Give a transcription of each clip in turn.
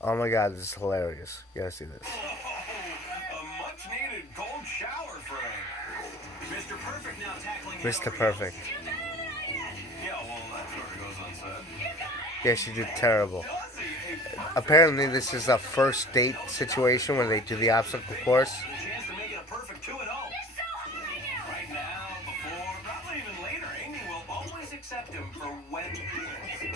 Oh my god, this is hilarious. You gotta see this. A much needed cold shower, Frank. Mr. Perfect now tackling Mr. Perfect. Yeah, well, that sort of goes unsaid. Yeah, she did terrible. Does he? A perfect Apparently, this is a first date situation where they do the obstacle course. the chance to make it a perfect 2-0. Right now, before, probably even later, Amy will always accept him for when he is.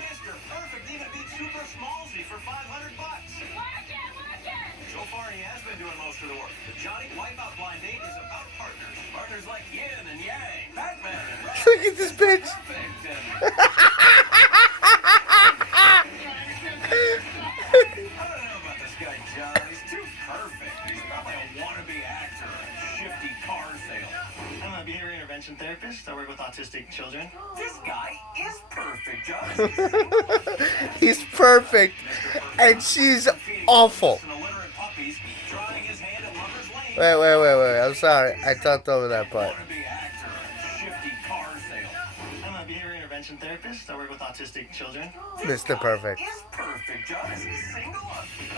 Mr. Perfect even beat Super Smallsy for $500. So far, he has been doing most of the work. The Johnny Wipeout Blind Date is about partners. Partners like Yin and Yang, Batman and Robin. Look at this bitch. Perfect. And I don't know about this guy, John. He's too perfect. He's probably a wannabe actor and shifty car salesman. I'm a behavior intervention therapist. I work with autistic children. This guy is perfect, John. He's perfect, and she's awful. And illiterate puppies, trying his hand at Lover's Lane. Wait. I'm sorry. I talked over that part. Wannabe actor and shifty car salesman. I'm a behavior intervention therapist. I work with autistic children. Mr. Perfect. Is perfect, John. Is he single?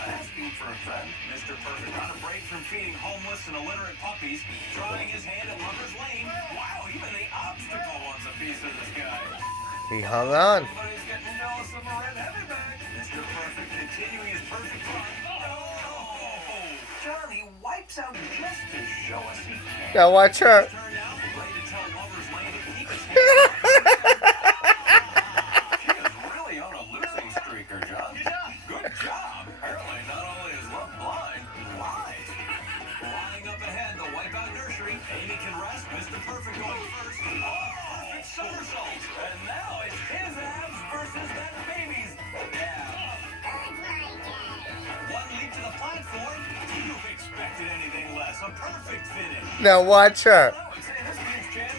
Asking for a friend. Mr. Perfect on a break from feeding homeless and illiterate puppies, trying his hand at Lover's Lane. Wow, even the obstacle wants a piece of this guy. He hung on. Nobody's getting jealous of a red heavyweight. Mr. Perfect continuing his perfect run. Oh! Johnny wipes out just to show us he can. Now watch her. Turned out ready to tell Lover's Lane to keep his hands off. She is really on a losing streak, her John. Good job. Apparently, not only is love blind, wise. Flying up ahead, the Wipeout Nursery. Amy can rest. Mr. Perfect going first. Oh, perfect somersault. And now it's his abs versus that baby's abs. One leap to the platform. You expected anything less. A perfect finish. Now watch her. I would say this game's chance.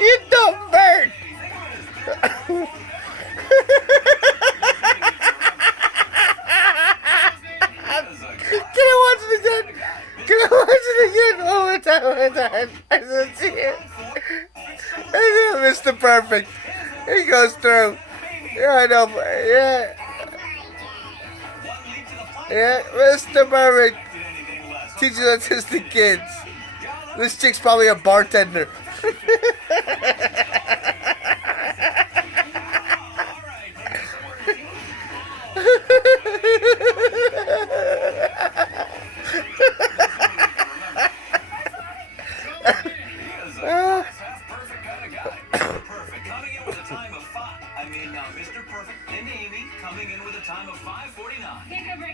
You dumb bird. Can I watch it again? Can I watch it again? One more time. I didn't see it. Mr. Perfect. He goes through. Yeah, I know. Yeah. Yeah, Mr. Perfect. Teaches autistic kids. This chick's probably a bartender. Mr. Perfect and Amy coming in with a time of 5:49.